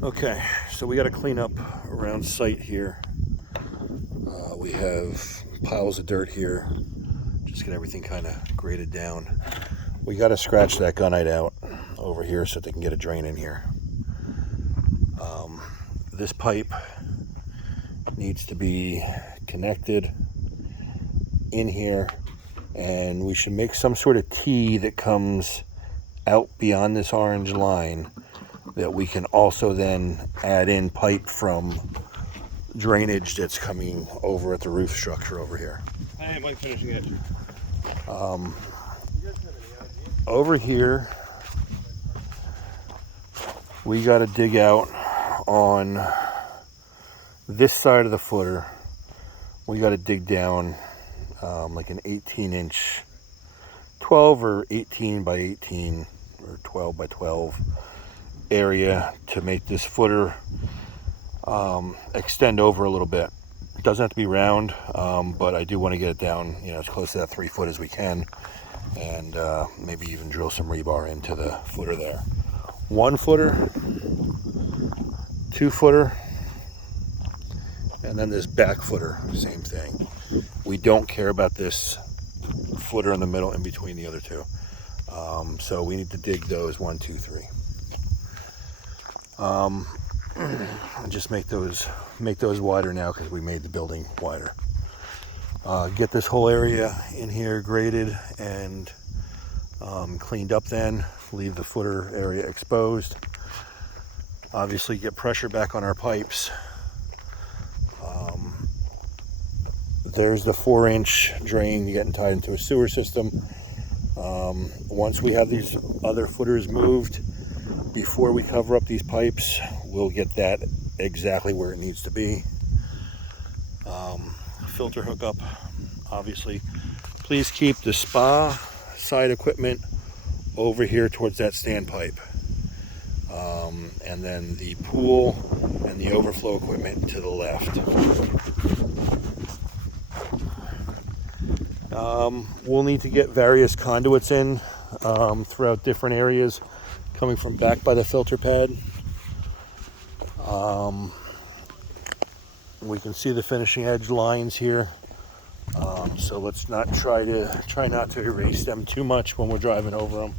Okay, so we got to clean up around site here. We have piles of dirt here. Just get everything kind of graded down. We got to scratch that gunite out over here so they can get a drain in here. This pipe needs to be connected in here, and we should make some sort of T that comes out beyond this orange line that we can also then add in pipe from drainage that's coming over at the roof structure over here. I am like finishing it. Over here, we got to dig out on this side of the footer. We got to dig down like an 18-inch, 12 or 18 by 18 or 12 by 12 area to make this footer extend over a little bit. It doesn't have to be round, but I do want to get it down, as close to that 3 foot as we can, and maybe even drill some rebar into the footer there. 1 footer, 2 footer, and then this back footer, same thing. We don't care about this footer in the middle in between the other two. So we need to dig those 1, 2, 3. Just make those wider now because we made the building wider. Get this whole area in here graded and cleaned up, then leave the footer area exposed. Obviously get pressure back on our pipes. There's the 4-inch drain getting tied into a sewer system. Once we have these other footers moved, before we cover up these pipes, we'll get that exactly where it needs to be. Filter hookup, obviously. Please keep the spa side equipment over here towards that standpipe. And then the pool and the overflow equipment to the left. We'll need to get various conduits in throughout different areas coming from back by the filter pad. We can see the finishing edge lines here, so let's not try not to erase them too much when we're driving over them.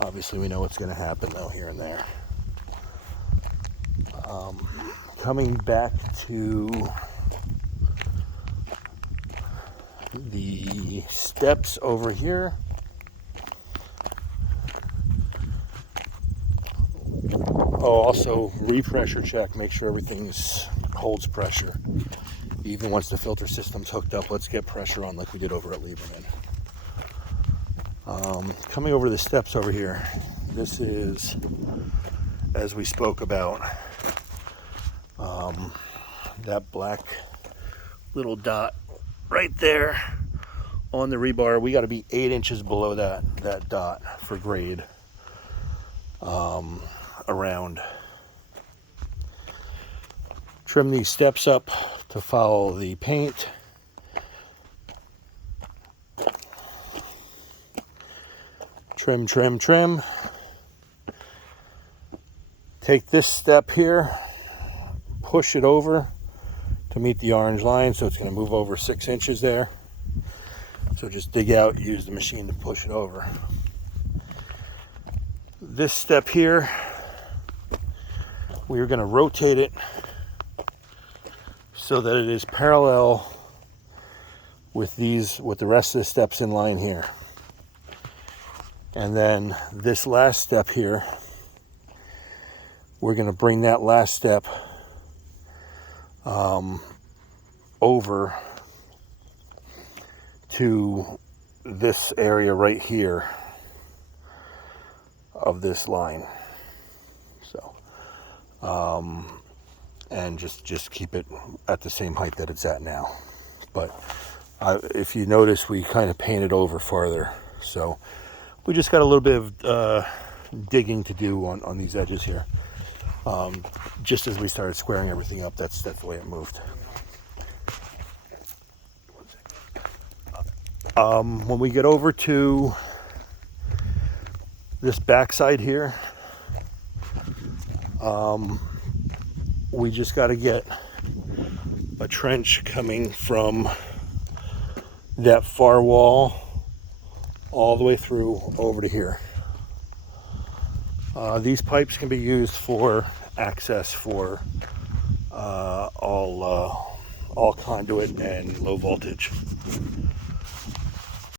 Obviously we know what's going to happen though here and there. Coming back to the steps over here. Oh, also re-pressure check, make sure everything holds pressure. Even once the filter system's hooked up, let's get pressure on like we did over at Lieberman. Coming over the steps over here, this is, as we spoke about, that black little dot right there on the rebar. We got to be 8 inches below that dot for grade around. Trim these steps up to follow the paint. Trim, trim, trim. Take this step here, push it over to meet the orange line, so it's going to move over 6 inches there. So just dig out, use the machine to push it over. This step here, we are going to rotate it so that it is parallel with the rest of the steps in line here. And then this last step here, we're going to bring that last step over to this area right here of this line. So, and just keep it at the same height that it's at now. But if you notice, we kind of painted over farther, so we just got a little bit of digging to do on these edges here. Just as we started squaring everything up, that's the way it moved. When we get over to this backside here, We just got to get a trench coming from that far wall all the way through over to here. These pipes can be used for access for all conduit and low voltage.